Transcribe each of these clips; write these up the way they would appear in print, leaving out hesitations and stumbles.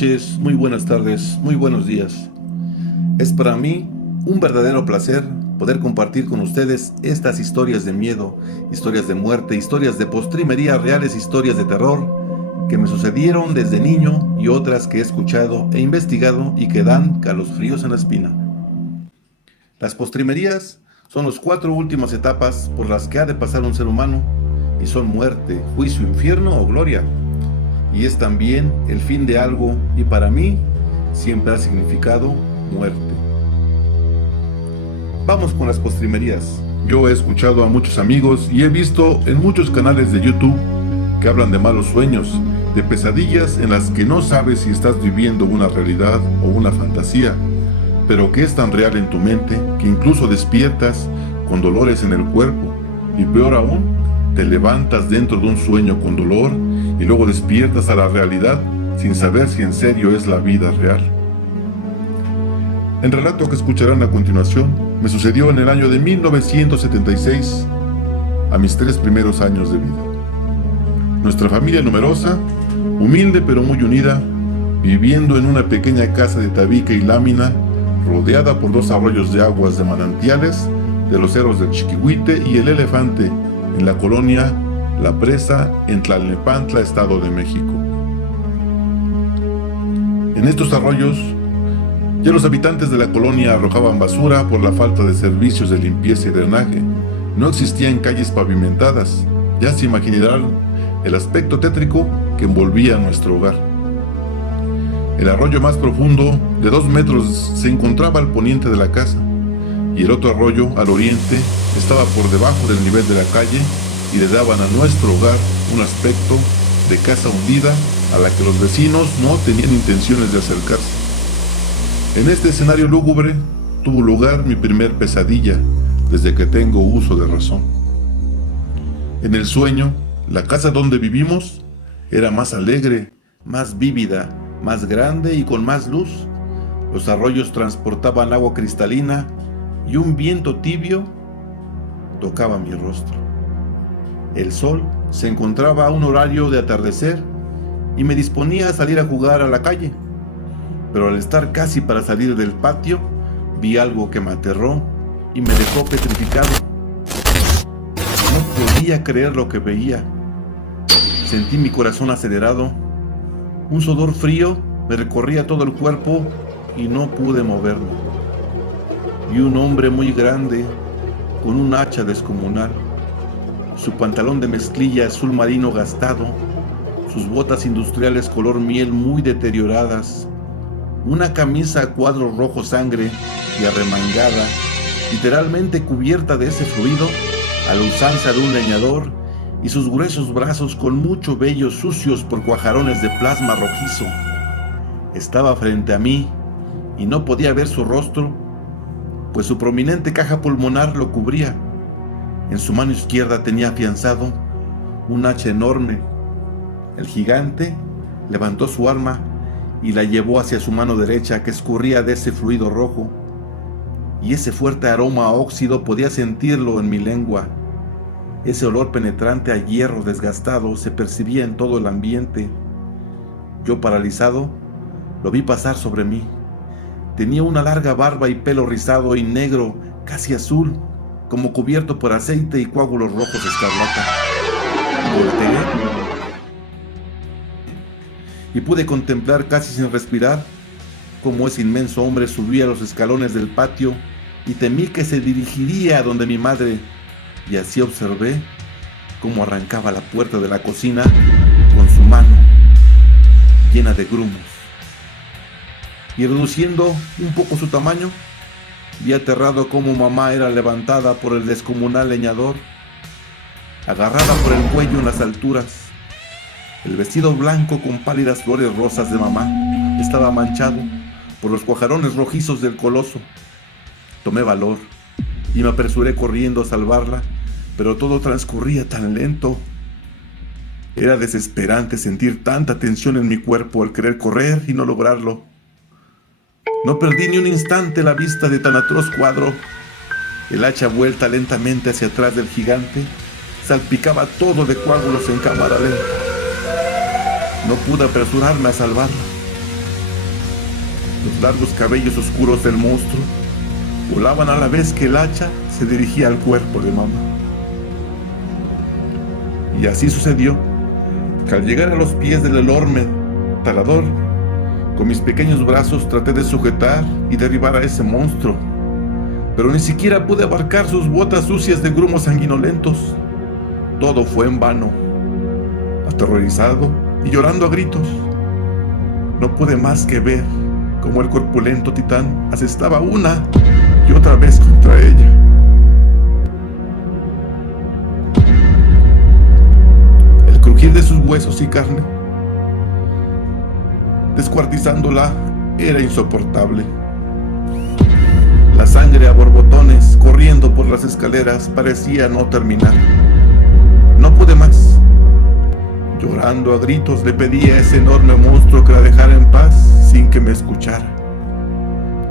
noches, muy buenas tardes, muy buenos días. Es para mí un verdadero placer poder compartir con ustedes estas historias de miedo, historias de muerte, historias de postrimería, reales historias de terror que me sucedieron desde niño y otras que he escuchado e investigado y que dan calosfríos en la espina. Las postrimerías son las 4 últimas etapas por las que ha de pasar un ser humano y son muerte, juicio, infierno o gloria. Y es también el fin de algo y para mí siempre ha significado muerte. Vamos con las postrimerías. Yo he escuchado a muchos amigos y he visto en muchos canales de YouTube que hablan de malos sueños, de pesadillas en las que no sabes si estás viviendo una realidad o una fantasía, pero que es tan real en tu mente que incluso despiertas con dolores en el cuerpo y peor aún, te levantas dentro de un sueño con dolor y luego despiertas a la realidad sin saber si en serio es la vida real. El relato que escucharán a continuación me sucedió en el año de 1976, a mis 3 primeros años de vida. Nuestra familia numerosa, humilde pero muy unida, viviendo en una pequeña casa de tabique y lámina, rodeada por 2 arroyos de aguas de manantiales, de los cerros del Chiquihuite y el Elefante, en la colonia La Presa, en Tlalnepantla, Estado de México. En estos arroyos, ya los habitantes de la colonia arrojaban basura por la falta de servicios de limpieza y drenaje. No existían calles pavimentadas. Ya se imaginarán el aspecto tétrico que envolvía nuestro hogar. El arroyo más profundo, de 2 metros, se encontraba al poniente de la casa, y el otro arroyo, al oriente, estaba por debajo del nivel de la calle y le daban a nuestro hogar un aspecto de casa hundida a la que los vecinos no tenían intenciones de acercarse. En este escenario lúgubre tuvo lugar mi primer pesadilla desde que tengo uso de razón. En el sueño, la casa donde vivimos era más alegre, más vívida, más grande y con más luz. Los arroyos transportaban agua cristalina y un viento tibio tocaba mi rostro. El sol se encontraba a un horario de atardecer y me disponía a salir a jugar a la calle. Pero al estar casi para salir del patio, vi algo que me aterró y me dejó petrificado. No podía creer lo que veía. Sentí mi corazón acelerado. Un sudor frío me recorría todo el cuerpo y no pude moverme. Vi un hombre muy grande, con un hacha descomunal. Su pantalón de mezclilla azul marino gastado, sus botas industriales color miel muy deterioradas, una camisa a cuadros rojo sangre y arremangada, literalmente cubierta de ese fluido, a la usanza de un leñador, y sus gruesos brazos con mucho vello sucios por cuajarones de plasma rojizo. Estaba frente a mí y no podía ver su rostro, pues su prominente caja pulmonar lo cubría. En su mano izquierda tenía afianzado un hacha enorme. El gigante levantó su arma y la llevó hacia su mano derecha, que escurría de ese fluido rojo, y ese fuerte aroma a óxido podía sentirlo en mi lengua. Ese olor penetrante a hierro desgastado se percibía en todo el ambiente. Yo, paralizado, lo vi pasar sobre mí. Tenía una larga barba y pelo rizado y negro, casi azul, como cubierto por aceite y coágulos rojos escarlata. Volteé y pude contemplar casi sin respirar cómo ese inmenso hombre subía los escalones del patio y temí que se dirigiría a donde mi madre, y así observé cómo arrancaba la puerta de la cocina con su mano llena de grumos. Y reduciendo un poco su tamaño, vi aterrado cómo mamá era levantada por el descomunal leñador, agarrada por el cuello en las alturas. El vestido blanco con pálidas flores rosas de mamá estaba manchado por los cuajarones rojizos del coloso. Tomé valor y me apresuré corriendo a salvarla, pero todo transcurría tan lento. Era desesperante sentir tanta tensión en mi cuerpo al querer correr y no lograrlo. No perdí ni un instante la vista de tan atroz cuadro. El hacha vuelta lentamente hacia atrás del gigante salpicaba todo de coágulos en cámara lenta. No pude apresurarme a salvarla. Los largos cabellos oscuros del monstruo volaban a la vez que el hacha se dirigía al cuerpo de mamá. Y así sucedió, que al llegar a los pies del enorme talador, con mis pequeños brazos traté de sujetar y derribar a ese monstruo, pero ni siquiera pude abarcar sus botas sucias de grumos sanguinolentos. Todo fue en vano. Aterrorizado y llorando a gritos, no pude más que ver cómo el corpulento titán asestaba una y otra vez contra ella. El crujir de sus huesos y carne, descuartizándola, era insoportable. La sangre a borbotones corriendo por las escaleras parecía no terminar. No pude más. Llorando a gritos le pedí a ese enorme monstruo que la dejara en paz sin que me escuchara.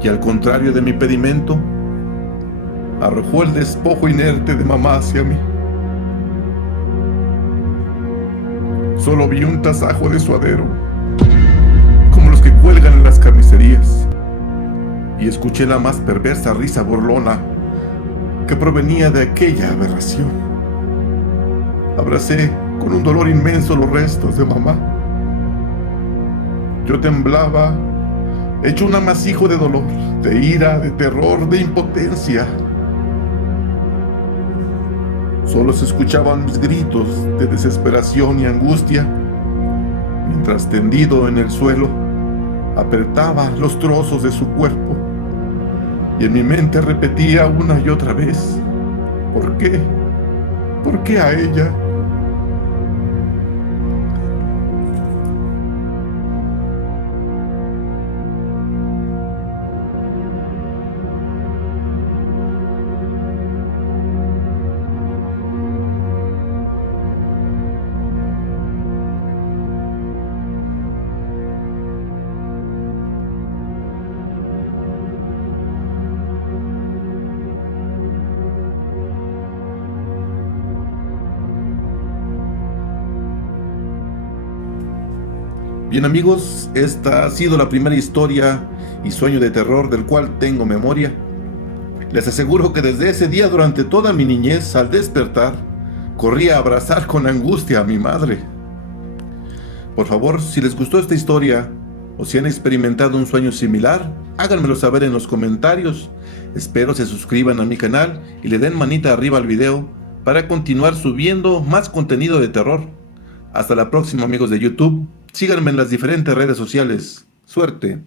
Y al contrario de mi pedimento, arrojó el despojo inerte de mamá hacia mí. Solo vi un tasajo de suadero, como los que cuelgan en las carnicerías, y escuché la más perversa risa burlona que provenía de aquella aberración. Abracé con un dolor inmenso los restos de mamá. Yo temblaba, hecho un amasijo de dolor, de ira, de terror, de impotencia. Solo se escuchaban mis gritos de desesperación y angustia, mientras tendido en el suelo, apretaba los trozos de su cuerpo, y en mi mente repetía una y otra vez: ¿por qué? ¿Por qué a ella? Bien amigos, esta ha sido la primera historia y sueño de terror del cual tengo memoria. Les aseguro que desde ese día, durante toda mi niñez, al despertar, corrí a abrazar con angustia a mi madre. Por favor, si les gustó esta historia o si han experimentado un sueño similar, háganmelo saber en los comentarios. Espero se suscriban a mi canal y le den manita arriba al video para continuar subiendo más contenido de terror. Hasta la próxima amigos de YouTube. Síganme en las diferentes redes sociales. Suerte.